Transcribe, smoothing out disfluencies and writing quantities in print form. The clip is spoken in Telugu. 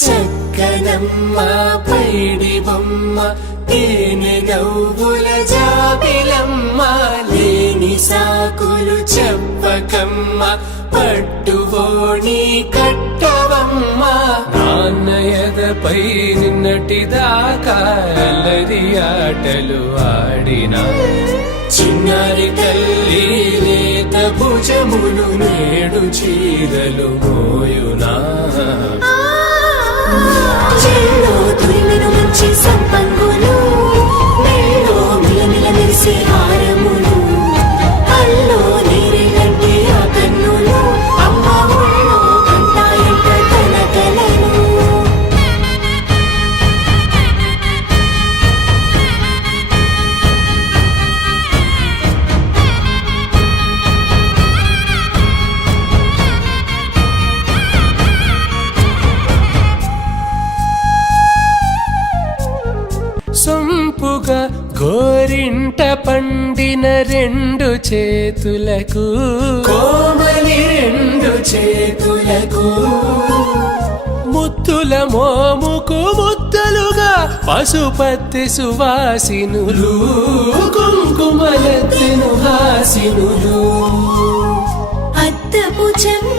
చక్కనమ్మ పైడి బొమ్మ తేనె నవ్వుల జాబిలమ్మ లేని సాకులు చెప్పకమ్మ పట్టువోణి కట్టవమ్మ నాన్నయదపై నిన్నటిదాకా అల్లరి ఆటలు ఆడినా చిన్నారి తల్లి లేత భుజములు నేడు చీరలు మోయునా చెల్లో తురిమెను మంచి సంపంగులు మెల్లో మిలమిల మెరిసే హారములు అల్లో నీరెలంటే ఆ కన్నులు అమ్మ ఒళ్ళో కంటాయంట తన కలను సొంపుగా గోరింట పండిన రెండు చేతులకు కోమలి రెండు చేతులకు ముత్తుల మోముకు ముద్దలుగా పసుపత్తి సువాసినులు కుంకుమలెత్తెను హాసినులు అద్దపు చెమ్మ